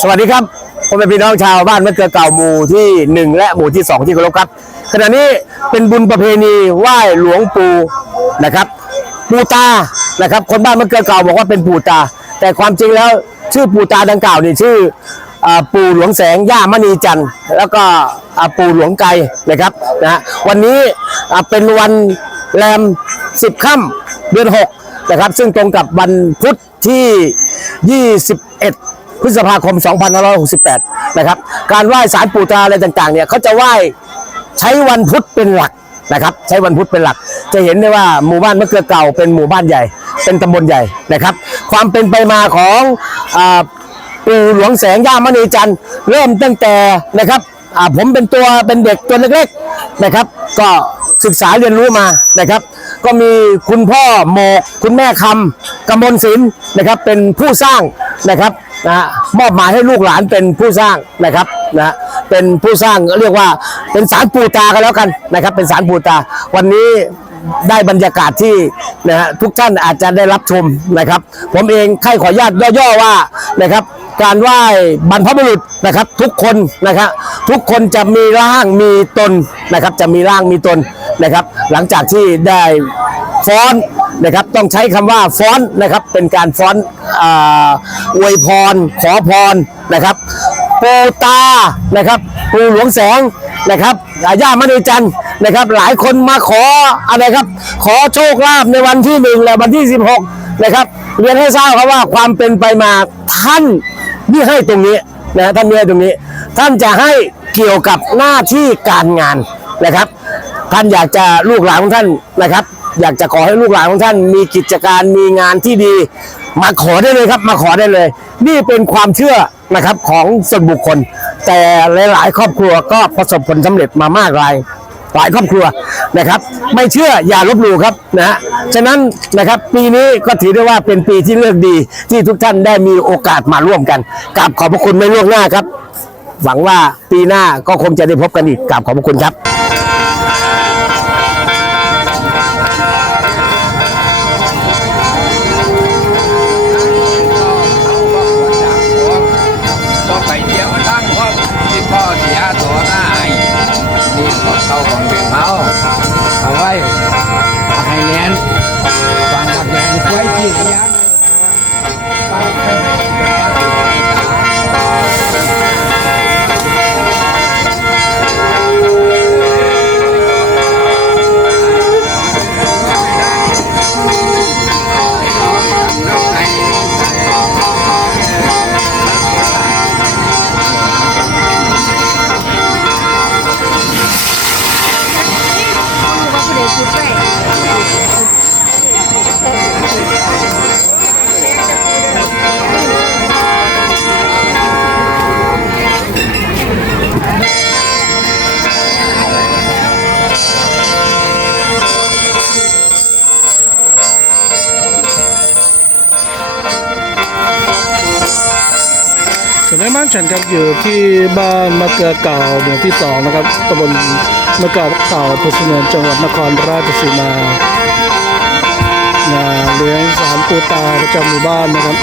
สวัสดีครับผมเป็นพี่น้องชาวบ้านมะเกลือเก่าหมู่ที่หนึ่งและหมู่ที่สองที่เคารพครับ ขณะนี้เป็นบุญประเพณีไหว้หลวงปู่นะครับ ปู่ตานะครับ คนบ้านมะเกลือเก่าบอกว่าเป็นปู่ตา แต่ความจริงแล้วชื่อปู่ตาดังกล่าวนี่ชื่ออปู่หลวงแสงย่ามณีจันทร์แล้วก็ปู่หลวงไกรนะครับนะฮะวันนี้เป็นวันแรมสิบค่ำเดือนหกนะครับ ซึ่งตรงกับวันพุธที่ 21 พฤษภาคม 2568 นะครับ การไหว้สารปู่ตาอะไรต่างๆเนี่ยเขาจะไหว้ใช้วันพุธเป็นหลักนะครับ ใช้วันพุธเป็นหลัก จะเห็นได้ว่าหมู่บ้านมะเกือเก่าเป็นหมู่บ้านใหญ่ เป็นตำบลใหญ่นะครับ ความเป็นไปมาของอปู่หลวงแสงย่ามณีจันทร์เริ่มตั้งแต่นะครับผมเป็นตัวเป็นเด็กตัวเล็กๆนะครับ ก็ศึกษาเรียนรู้มานะครับ ก็มีคุณพ่อโหมกคุณแม่คำกำมลศิลป์นะครับ เป็นผู้สร้างนะครับ นะฮะมอบหมายให้ลูกหลานเป็นผู้สร้างนะครับนะฮะเป็นผู้สร้างเรียกว่าเป็นสารปูตากันแล้วกันนะครับ เป็นสารปูตา วันนี้ได้บรรยากาศที่นะฮะทุกท่านอาจจะได้รับชมนะครับ ผมเองใครขออนุญาตย่อๆว่านะครับ การไหว้บรรพบุรุษนะครับ ทุกคนนะครับ ทุกคนจะมีร่างมีตนนะครับ จะมีร่างมีตนนะครับ หลังจากที่ได้ ฟ้อนนะครับต้องใช้คำว่าฟ้อนนะครับเป็นการฟ้อนอวยพร ขอพรนะครับปูตานะครับปูหลวงแสงนะครับอาย่ามณีจันทร์นะครับ หลายคนมาขออะไรครับ ขอโชคลาภในวันที่หนึ่งและวันที่ 16 นะครับ เรียนให้ทราบครับว่าความเป็นไปมาท่านนี่ให้ตรงนี้นะท่านนี่ให้ตรงนี้ ท่านจะให้เกี่ยวกับหน้าที่การงานนะครับ ท่านอยากจะลูกหลานของท่านนะครับ อยากจะขอให้ลูกหลานของท่าน มีกิจการมีงานที่ดี มาขอได้เลยครับ มาขอได้เลย นี่เป็นความเชื่อนะครับของส่วนบุคคล แต่หลาย ๆ ครอบครัวก็ประสบผลสำเร็จมามากรายหลายครอบครัวนะครับ ไม่เชื่ออย่าลบหลู่ครับนะฮะฉะนั้นนะครับปีนี้ก็ถือได้ว่าเป็นปีที่เลือกดี ที่ทุกท่านได้มีโอกาสมาร่วมกันกราบขอบพระคุณไม่ล่วงหน้าครับ หวังว่าปีหน้าก็คงจะได้พบกันอีกกราบขอบพระคุณครับ บ้านฉันครับอยู่ที่บ้านมะเกลือเก่าหมู่ที่สองนะครับตำบลมะเกลือเก่าอำเภอสุนทรจังหวัดนครราชสีมางานเลี้ยงสารปูตาประจำหมู่บ้านนะครับ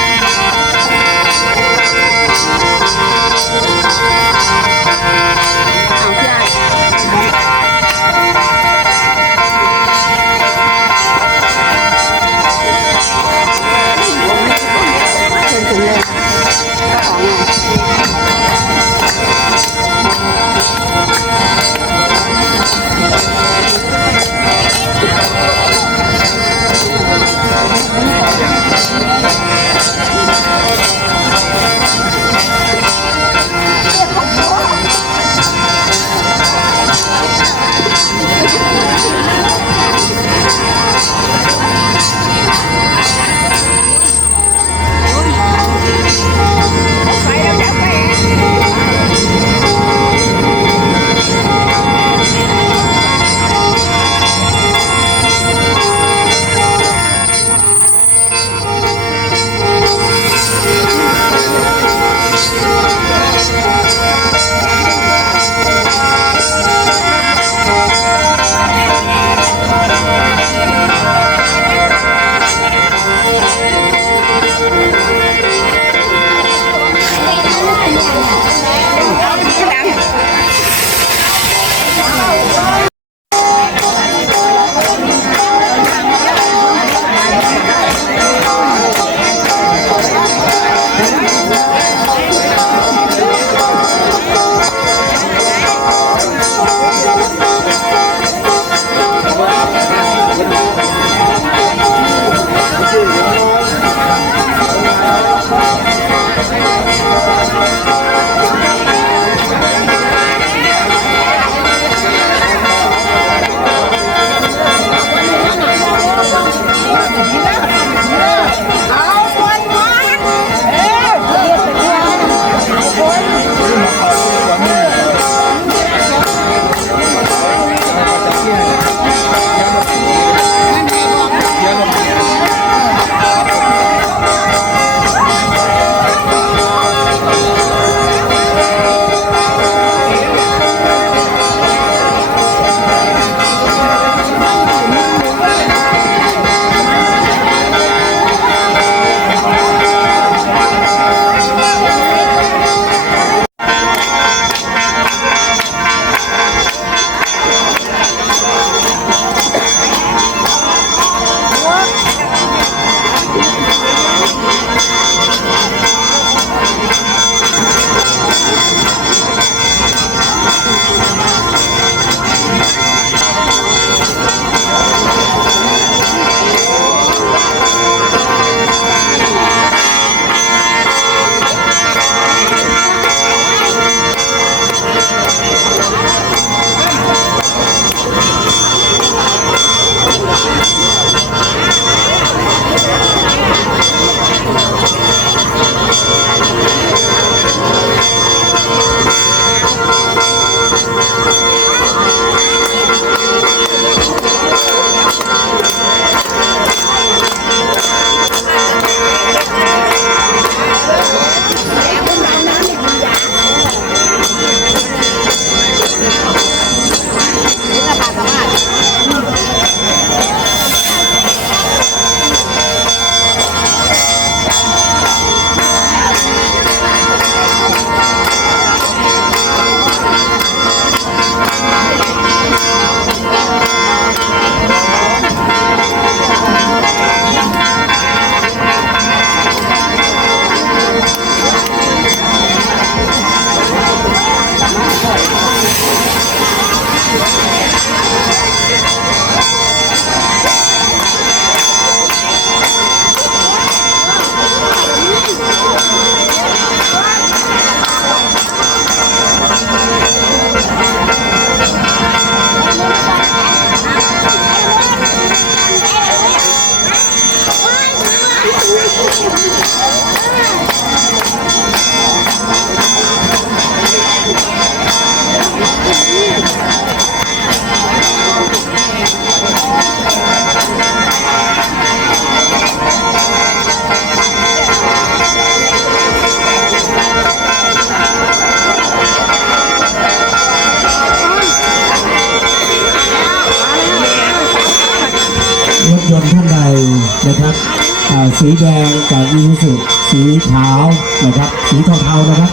าวนะครับ สีเทาๆนะครับ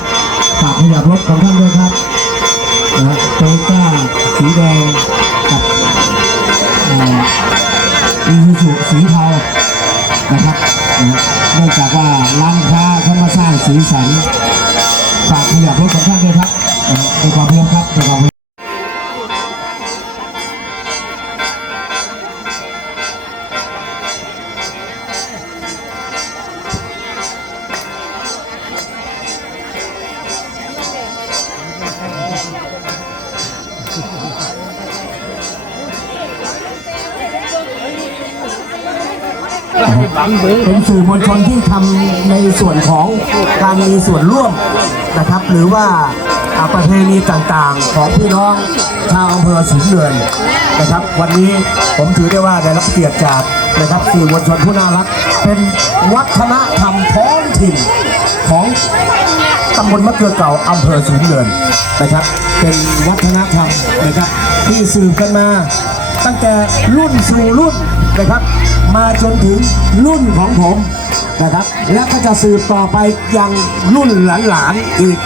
ฝากขยับรถของท่านด้วยครับนะฮะโตโยต้าสีแดงกับอีซูซุสีเทานะครับนะฮะเนื่องจากว่าร้านค้าเขามาสร้างสีสันฝากขยับรถของท่านด้วยครับนะฮะด้วยความเคารพครับด้วยความ สื่อมวลชนที่ทำในส่วนของการมีส่วนร่วมนะครับ หรือว่าอาประเพณีต่างๆ ของพี่น้องชาวอำเภอสูงเนินนะครับ วันนี้ผมถือได้ว่าได้รับเกียรติจากนะครับสื่อมวลชนผู้น่ารัก เป็นวัฒนธรรมท้องถิ่นของตำบลมะเกลือเก่าอำเภอสูงเนินนะครับ เป็นวัฒนธรรมนะครับที่สืบกันมา ตั้งแต่รุ่นสู่รุ่นนะครับ มาจนถึงรุ่นของผมนะครับ และก็จะสืบต่อไปยังรุ่นหลานๆอีก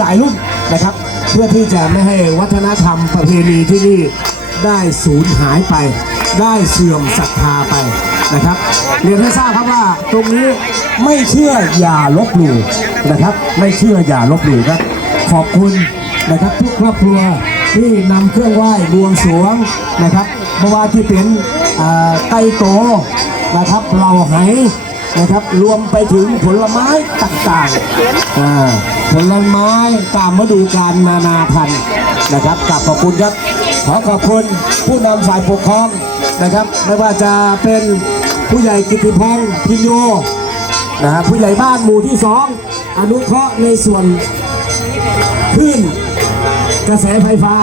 หลายๆรุ่นนะครับ เพื่อที่จะไม่ให้วัฒนธรรมประเพณีที่นี่ได้สูญหายไป ได้เสื่อมศรัทธาไปนะครับ เรียนให้ทราบครับว่าตรงนี้ไม่เชื่ออย่าลบหลู่นะครับ ไม่เชื่ออย่าลบหลู่ครับ ขอบคุณนะครับทุกครอบครัว ที่นำเครื่องไหว้บวงสรวงนะครับไม่ว่าที่เป็นไก่โตนะครับเหล่าไหนะครับรวมไปถึงผลไม้ต่างๆผลไม้ตามฤดูกาลนานาพันธุ์นะครับกลับขอบคุณครับขอขอบคุณผู้นำฝ่ายปกครองนะครับ ไม่ว่าจะเป็นผู้ใหญ่กิติพงศ์พิญโยนะฮะผู้ใหญ่บ้านหมู่ที่สองอนุเคราะห์ในส่วนขึ้น กระแสไฟฟ้า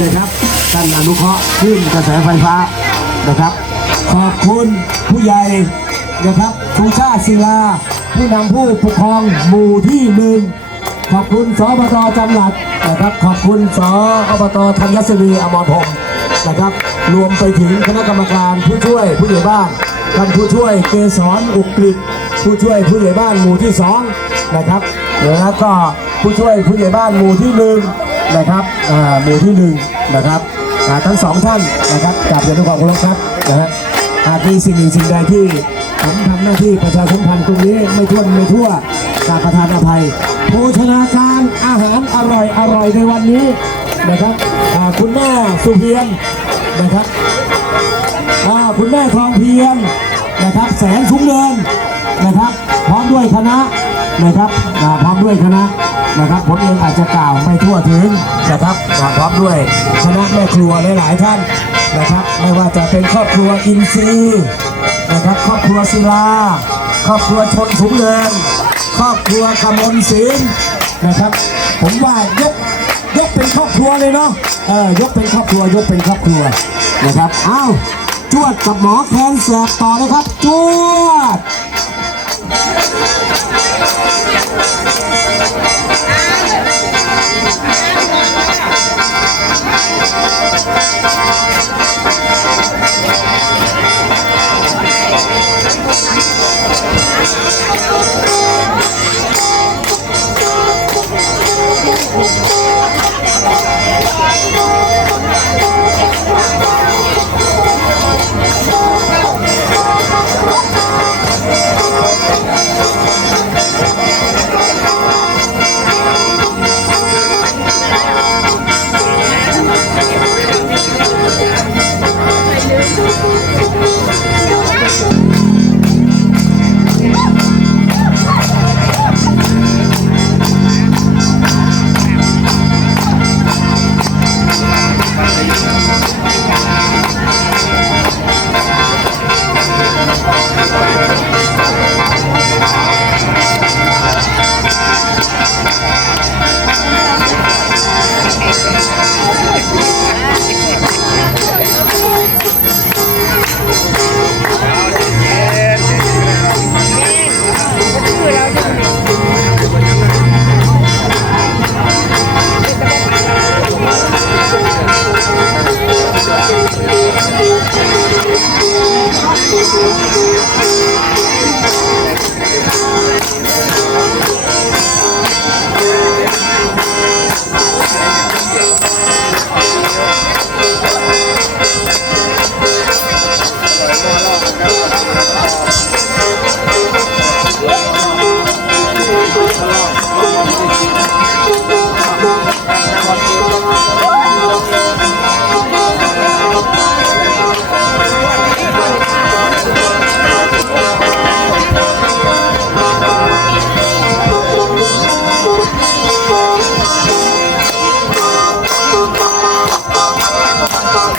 นะครับท่านอนุเคราะห์ขึ้นกระแสไฟฟ้านะครับ ขอบคุณผู้ใหญ่นะครับชูชาติศิลา ผู้นำผู้ปกครองหมู่ที่หนึ่งขอบคุณสอบตจำหลัดนะครับ ขอบคุณสอบตธัญศรีอมรพงศ์นะครับ รวมไปถึงคณะกรรมการผู้ช่วยผู้ใหญ่บ้านท่านผู้ช่วยเกษรอุกฤษผู้ช่วยผู้ใหญ่บ้านหมู่ที่สองนะครับแล้วก็ผู้ช่วยผู้ใหญ่บ้านหมู่ที่หนึ่ง นะครับอ่าหมู่ที่หนึ่งนะครับอ่าทั้งสองท่านนะครับกราบเรียนด้วยความเคารพครับนะฮะหากมีสิ่งหนึ่งสิ่งใดที่ผมทำหน้าที่ประชาสัมพันธ์ตรงนี้ไม่ทั่วไม่ทั่วกราบประทานอภัยโภชนาการอาหารอร่อยอร่อยในวันนี้นะครับอ่าคุณแม่สุเพียรนะครับอ่าคุณแม่ทองเพียรนะครับแสนสูงเนินนะครับ พร้อมด้วยคณะนะครับพร้อมด้วยคณะ นะครับ ผมเองอาจจะกล่าวไม่ทั่วถึงนะครับอ่าพร้อมด้วยคณะแม่ครัวหลายๆท่านนะครับ ไม่ว่าจะเป็นครอบครัวอินซีนะครับ ครอบครัวศิลา ครอบครัวชนสูงเนินครอบครัวกำมลศิลนะครับ ผมว่ายกยกเป็นครอบครัวเลยเนาะเออยกเป็นครอบครัวยกเป็นครอบครัวนะครับอ้าวจวดกับหมอแคนเสือกต่อเลยครับจวด Oh,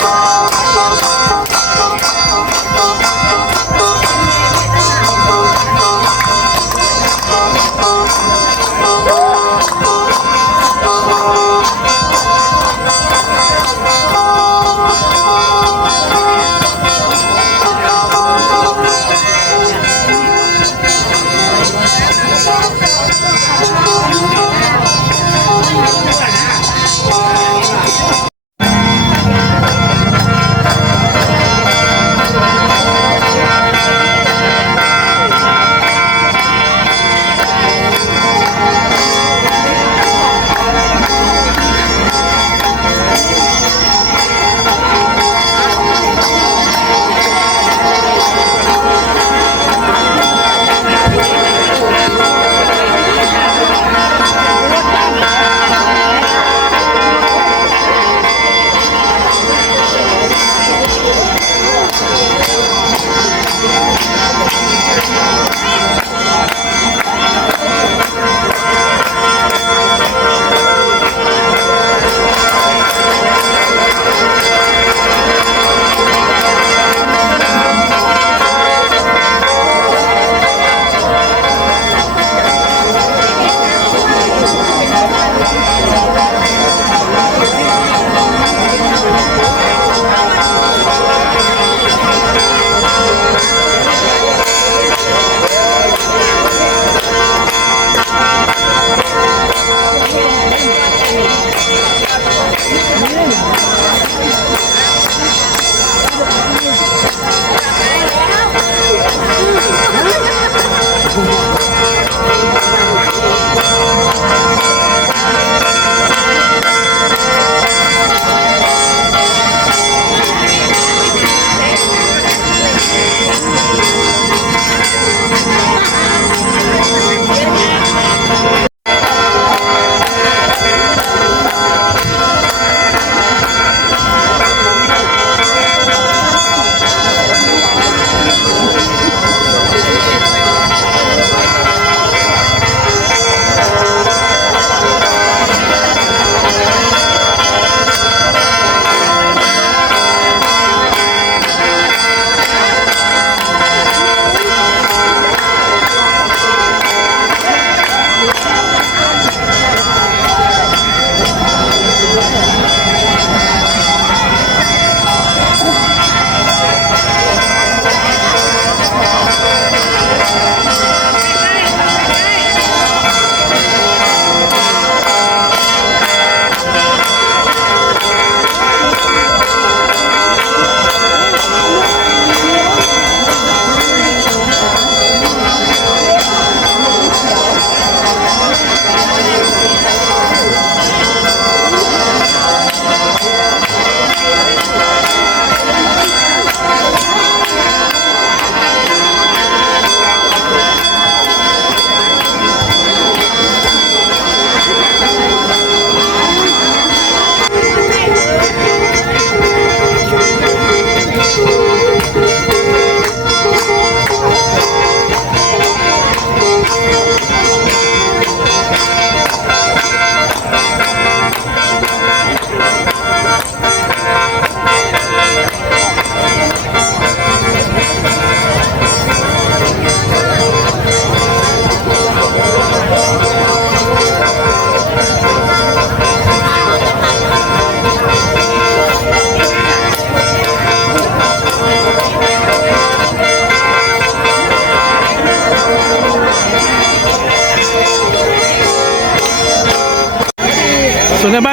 Oh.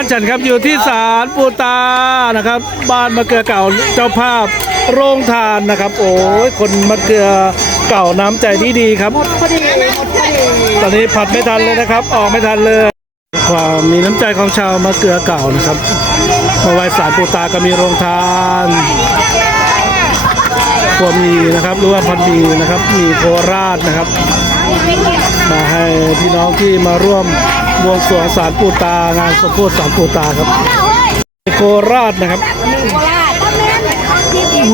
วนในบ้านฉันครับอยู่ที่ศาลปูตานะครับ บ้านมะเกลือเก่าเจ้าภาพโรงทานนะครับ โอ้ยคนมะเกลือเก่าน้ำใจดีดีครับ ตอนนี้ผัดไม่ทันเลยนะครับ ออกไม่ทันเลย ความมีน้ำใจของชาวมะเกลือเก่านะครับมาไหว้ศาลปูตาก็มีโรงทานพวมีนะครับหรือว่าพันมีนะครับมีโคราชนะครับ มาให้พี่น้องที่มาร่วม บวงสรวงศาลปูตางานสมโพธิศาลปูตาครับโคราชนะครับ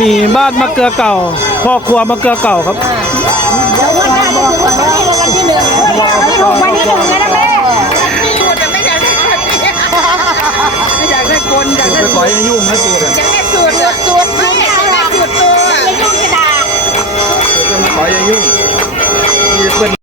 มีบ้านมะเกลือเก่า พ่อครัวมะเกลือเก่าครับวันนี้ถึงนะแม่สูตรไม่อยากได้ไม่อยากได้กลอยากได้ไปขอยังยุ่งนะตัวอยากได้สูตรสูตรไม่อยากได้สูตรตัวไม่ยุ่งกระดาษขอยยุ่งมีเพื่อน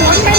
หมุนไป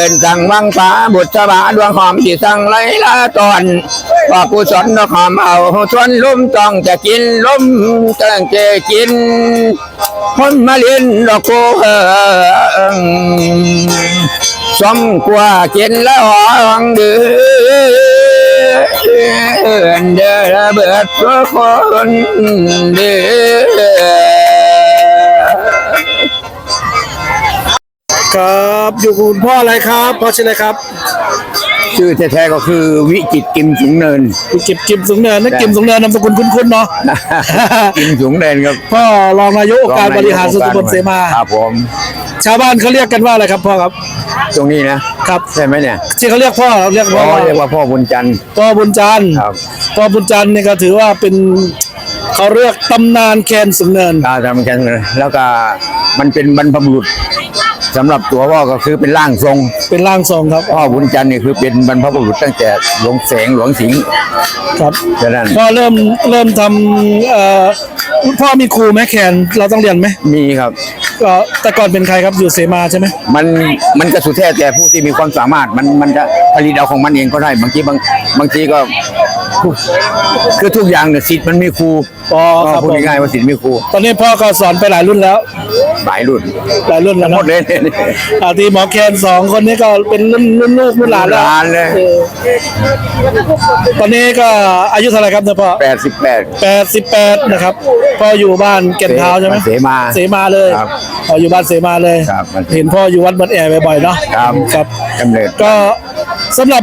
เอินสั่งวังฟ้าบุตรบาดวงหอมที่สั่งไหลละตอนพอผู้สนดอกหอมเอาชวนลุ่มต้องจะกินลุ่มตั้งเจกินคนมาเลียนดอกโคเองสมกว่ากินแล้วหองเดือนเดือเบิดพราะคนเดือ ครับอยู่กับคุณพ่ออะไรครับพ่อชื่ออะไรครับชื่อแท้ๆก็คือวิจิตรกิมสูงเนินคุณกิมกิมสูงเนินนะกิมสูงเนินนามสกุลคุ้นๆเนาะกิมสูงเนินครับพ่อรองนายกองค์การบริหารส่วนตำบลเสมาครับผมชาวบ้านเขาเรียกกันว่าอะไรครับพ่อครับ ตรงนี้นะครับใช่ไหมเนี่ยที่เขาเรียกพ่อเรียกอ๋พ่ออเรียกว่าพ่อบุญจันทร์พ่อบุญจันทร์ครับพ่อบุญจันทร์เนี่ยก็ถือว่าเป็น เขาเรียกตำนานแคนสูงเนินตาทำกันเลยแล้วก็มันเป็นบรรพบุรุษสำหรับตัวพ่อก็คือเป็นร่างทรง เป็นร่างทรงครับพ่อบุญจันทร์นี่คือเป็นบรรพบุรุษตั้งแต่หลวงแสงหลวงสิงห์ครับฉะนั้นพ่อเริ่มเริ่มทำเอ่อพ่อมีครูไหมแคนเราต้องเรียนไหมมีครับ ก็แต่ก่อนเป็นใครครับอยู่เสมาใช่ไหมมันมันก็สุดแท้แต่ผู้ที่มีความสามารถมันมันจะผลิตเอาของมันเองก็ได้บางทีบางบางทีก็ คือทุกอย่างเนี่ยสิทธิ์มันมีครูอ๋อก็ครับพูดผมง่ายๆว่าสิทธิ์มีครูตอนนี้พ่อก็สอนไปหลายรุ่นแล้ว หลายรุ่นหลายรุ่นแล้วหมเนาะดเลยอาทีหมอแคนสองคนนี้ก็เป็นรุ่นรุ่นลูกรุ่นหลานแล้วหลานเลย ออตอนนี้ก็อายุเท่าไหร่ครับเนี่ยพ่อแปดสิบแปด แปดสิบแปดนะครับพ่ออยู่บ้านแก่นเท้าใช่ไหมเสมาเสมาเลยครับพ่ออยู่บ้านเสมาเลย ครับมันเห็นพ่ออยู่วัดบันแอร์บ่อยๆเนาะครับ ครับกำเนิด ก็สำหรับ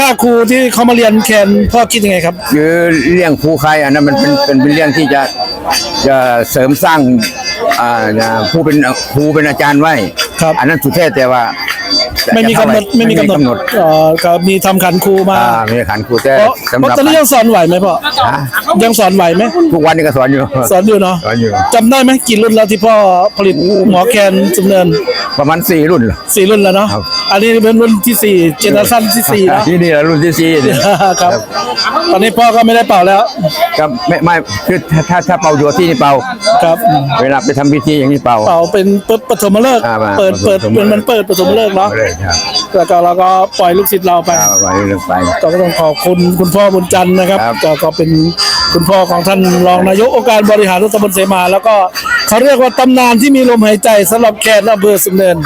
ค่าครูที่เขามาเรียนแคนพ่อคิดยังไงครับ คือเรื่องครูใครอันนั้นมันเป็นเป็นเป็นเรื่องที่จะจะเสริมสร้างอ่าผู้เป็นครูเป็นอาจารย์ไว้ ครับ อันนั้นสุดแท้แต่ว่าไม่มีกำหนดไม่มีกำหนดเอ่อก็มีทำขันครูมาอ่ามีขันครูแต่เพราะสำเพหราะรับตอนนี้ยังสอนไหวไหมพ่อฮะยังสอนไหวไหมทุกวันนี้ก็สอนอยู่สอนอยู่เนาะสอนอยู่ จำได้ไหมกี่รุ่นแล้วที่พ่อผลิตหมอแคนจุมเนินประมาณสี่รุ่นเหรอ สี่รุ่นแล้วเนาะครับ อันนี้เป็นรุ่นที่สี่เจเนอเรชั่นที่สี่แล้ว ที่นี่แหละรุ่นที่สี่เนี่ยครับ ตอนนี้พ่อก็ไม่ได้เป่าแล้วก็ไม่ไม่คือถ้าถ้าถ้าเป่าอยู่ที่นี่เป่า ครับ เวลาไปทำพิธีอย่างนี้เป่า เป่าเป็นปฐมฤกษ์อ่ามาเปิดเปิดปฐมฤกษ์ เป็นมันเปิดปฐมฤกษ์เนาะเลยครับแล้วก็เราก็ปล่อยลูกศิษย์เราไป เอาไว้เรื่องไป ก็ต้องขอบคุณคุณพ่อบุญจันทร์นะครับครับ ก็ก็เป็นคุณพ่อของท่านรองนายกองค์การบริหารส่วนตำบลเสมา แล้วก็เขาเรียกว่าตำนานที่มีลมหายใจสำหรับแคนอำเภอสุนเนิน